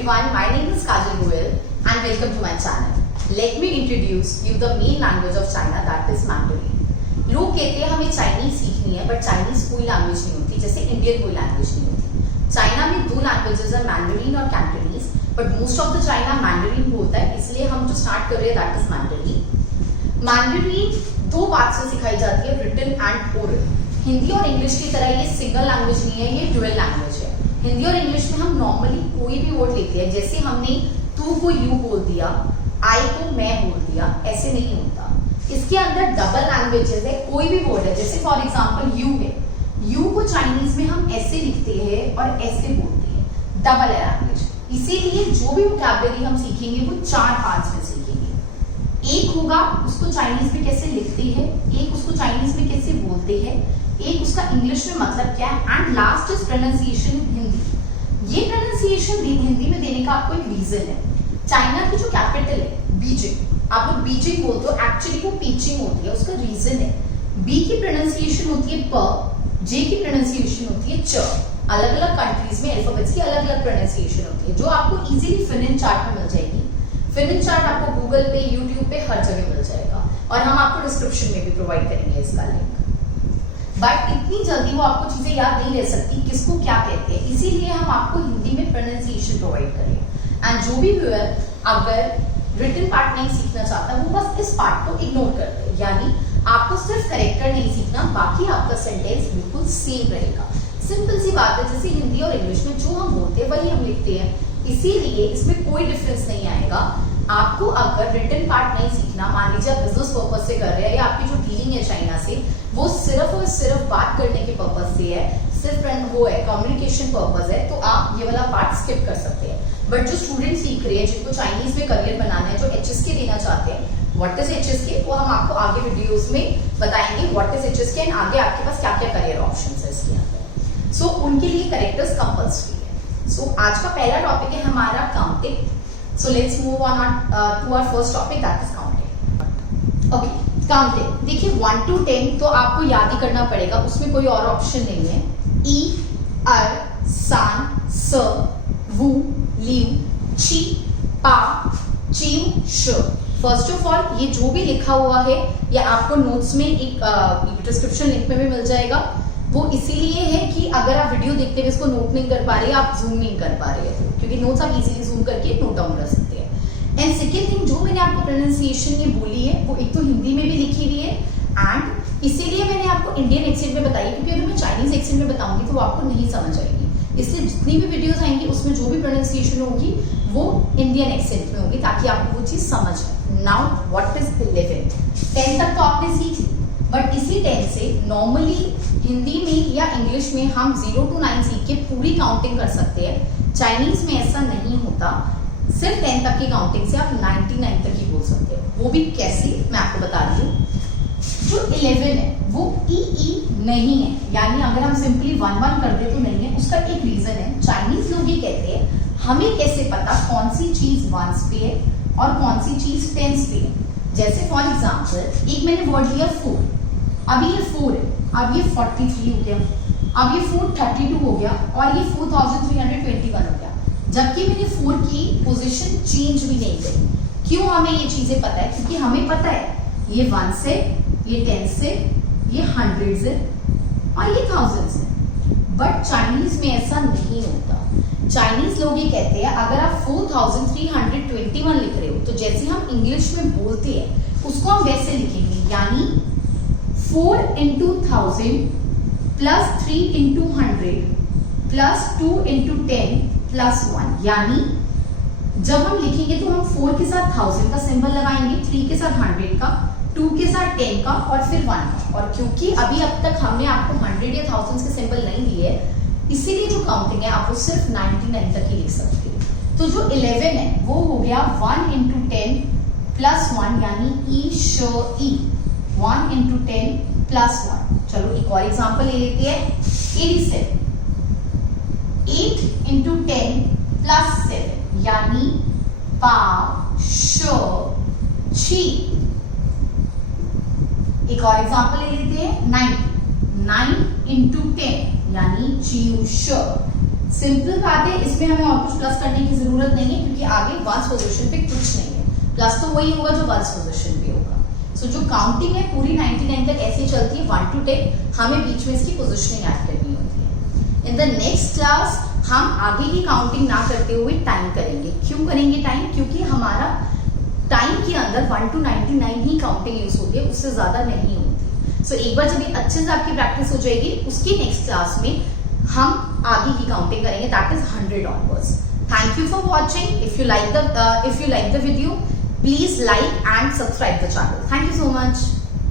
everyone, my name is Kajal Goel and welcome to my channel. Let me introduce you the main language of China, that is Mandarin. लोग कहते हैं हमें Chinese सीखनी है, but Chinese कोई language नहीं होती, जैसे इंडियन कोई लैंग्वेज नहीं होती। चाइना में दो लैंग्वेजेस है, मैंडरीन और Cantonese, but most of the China Mandarin होता है, इसलिए हम जो स्टार्ट कर रहे हैं दैट इज मैंडरीन। मैंडरीन दो पार्ट से सिखाई जाती है, रिटन एंड ओरल। हिंदी और इंग्लिश की तरह ये सिंगल लैंग्वेज नहीं है, ये डुअल लैंग्वेज है। हिंदी और इंग्लिश में हम नॉर्मली कोई भी वर्ड लेते हैं, जैसे हमने तू को यू बोल दिया, आई को मैं बोल दिया, ऐसे नहीं होता। इसके अंदर डबल लैंग्वेजेस है, कोई भी वर्ड है, जैसे फॉर एग्जांपल यू है, यू को चाइनीज में हम ऐसे लिखते हैं और ऐसे बोलते हैं, डबल है लैंग्वेज। इसीलिए जो भी वोकैबुलरी हम सीखेंगे वो चार पार्ट्स में सीखेंगे। एक होगा उसको चाइनीज में कैसे लिखते हैं, एक उसको चाइनीज में कैसे बोलते हैं, एक उसका इंग्लिश में मतलब क्या है, एंड लास्ट इज प्रोनाउंसिएशन इन हिंदी। ये प्रोनाउंसिएशन हिंदी में देने का आपको एक रीजन है। चाइना की जो कैपिटल है बीजिंग, आप लोग बीजिंग बोलते हो, एक्चुअली वो पीचिंग होती है, उसका रीजन है। बी की प्रोनाउंसिएशन होती है प, जे की प्रोनाउंसिएशन होती है च। अलग अलग कंट्रीज में अल्फाबेट्स की अलग अलग प्रोनाउंसिएशन होती है, जो आपको इजीली फिनिन चार्ट में मिल जाएगी। फिनिन चार्ट आपको गूगल पे, यूट्यूब पे हर जगह मिल जाएगा, और हम आपको डिस्क्रिप्शन में भी प्रोवाइड करेंगे इसका लिंक। बट इतनी जल्दी वो आपको चीजें याद नहीं रह सकती किसको क्या कहते हैं, इसीलिए हम आपको हिंदी में प्रोनाउंसिएशन प्रोवाइड करें। एंड जो भी व्यूअर अगर रिटन पार्ट नहीं सीखना चाहता, वो बस इस पार्ट को इग्नोर कर दे, यानी आपको सिर्फ करेक्टर नहीं सीखना, बाकी आपका सेंटेंस बिल्कुल सेम रहेगा। सिंपल सी बात है, जैसे हिंदी और इंग्लिश में जो हम बोलते हैं वही हम लिखते हैं, इसीलिए इसमें कोई डिफरेंस नहीं आएगा। आपको अगर रिटन पार्ट नहीं सीखना, मान लीजिए आप बिजनेस पर्पज से कर रहे हैं, या आपकी जो डीलिंग है चाइना से वो सिर्फ और सिर्फ बात करने के पर्पज से है, सिर्फ वो है कम्युनिकेशन पर्पज है, तो आप ये वाला पार्ट स्किप कर सकते हैं। बट जो स्टूडेंट सीख रहे हैं, जिनको चाइनीज में करियर बनाना है, जो HSK देना चाहते हैं, व्हाट इज HSK, वो हम आपको आगे वीडियोस में बताएंगे व्हाट इज HSK एंड आगे आपके पास क्या क्या करियर ऑप्शंस है इसके अंदर। सो उनके लिए करेक्टर्स कंपल्सरी है। सो आज का पहला टॉपिक है हमारा counting. So let's move on to our first topic, that is counting. Okay, counting. देखिए 1 to 10 तो आपको याद ही करना पड़ेगा, उसमें कोई और ऑप्शन नहीं है। ई, अर, सान, स, वु, लिव, ची, पा, चिव, श। फर्स्ट ऑफ ऑल ये जो भी लिखा हुआ है या आपको नोट्स में एक डिस्क्रिप्शन लिंक में भी मिल जाएगा। वो इसीलिए है कि अगर आप वीडियो देखते हुए इसको नोट नहीं कर पा रहे, आप जूम नहीं कर पा रहे हैं, क्योंकि नोट्स आप इजीली जूम करके नोट डाउन कर सकते हैं। एंड सेकेंड थिंग, जो मैंने आपको प्रोनाउंसिएशन ये बोली है वो एक तो हिंदी में भी लिखी हुई है, एंड इसीलिए मैंने आपको इंडियन एक्सेंट में बताई, क्योंकि अगर मैं चाइनीज एक्सेंट में बताऊंगी तो वो आपको नहीं समझ आएगी। इसलिए जितनी भी वीडियोस आएंगी उसमें जो भी प्रोनाउंसिएशन होगी वो इंडियन एक्सेंट में होगी, ताकि आपको वो चीज समझ आए। Now what is 11? 10 तक तो आपने सीख ली, बट इसी 10 से नॉर्मली हिंदी में या इंग्लिश में हम 0 to 9 सीख के पूरी काउंटिंग कर सकते हैं। चाइनीज में ऐसा नहीं होता, सिर्फ 10 तक की काउंटिंग से आप 99 तक ही बोल सकते हैं। वो भी कैसे, मैं आपको बता रही हूँ। जो 11 है वो ई नहीं है, यानी अगर हम सिंपली 1 कर दे तो नहीं है। उसका एक रीजन है, चाइनीज लोग ये कहते हैं हमें कैसे पता कौन सी चीज वंस पे है और कौन सी चीज टेंस पे है। जैसे फॉर एग्जाम्पल एक मैंने वर्ड लिया 4, अभी ये 4 है, अब ये 43 हो गया, अब ये 432 हो गया, और ये 4321 हो गया, जबकि मैंने 4 की पोजीशन चेंज भी नहीं करी। क्यों हमें ये चीजें पता है? क्योंकि हमें पता है ये 1 से, ये 10 से, ये 100 से और ये 1000 से। बट चाइनीज में ऐसा नहीं होता। चाइनीज लोग ये कहते हैं अगर आप 4321 लिख रहे हो तो जैसे हम इंग्लिश में बोलते हैं उसको हम वैसे लिखेंगे, यानी 4 into 1000 plus 3 into 100 plus 2 into 10 plus 1। यानी जब हम लिखेंगे तो हम 4 के साथ 1000 का सिंबल लगाएंगे, 3 के साथ 100 का, 2 के साथ 10 का और फिर 1 का। और क्योंकि अभी अब तक हमने आपको 100 या 1000 के सिंबल नहीं दिए, इसीलिए जो काउंटिंग है आप वो सिर्फ 99 तक ही लिख सकते हैं। तो जो 11 है वो हो गया 1 into 10 plus 1, यानी ई श ई, 1 into 10 plus 1। चलो एक और एग्जांपल ले लेते हैं, 87, 8 into 10 plus 7, यानी पा श छी। एक और एग्जांपल ले लेते हैं, 9 into 10, यानी चीव श। सिंपल बात है, इसमें हमें और कुछ प्लस करने की जरूरत नहीं है क्योंकि आगे वंस पोजीशन पे कुछ नहीं है। प्लस तो वही होगा जो वंस पोजीशन पे होगा। सो जो काउंटिंग है पूरी 99 तक ऐसे चलती है 1 to 10, हमें बीच में इसकी पोजीशनिंग ऐड करनी होती है। इन द नेक्स्ट क्लास हम आगे की काउंटिंग ना करते हुए टाइम करेंगे। क्यों करेंगे टाइम? क्योंकि हमारा टाइम के अंदर 1 to 99 ही काउंटिंग यूज होती है, उससे ज्यादा नहीं होती। सो एक बार जब ये अच्छे से आपकी प्रैक्टिस हो जाएगी, उसकी नेक्स्ट क्लास में हम आगे की काउंटिंग करेंगे, that is 100 onwards. Thank you for watching. If you like the video, please like and subscribe the channel. Thank you so much.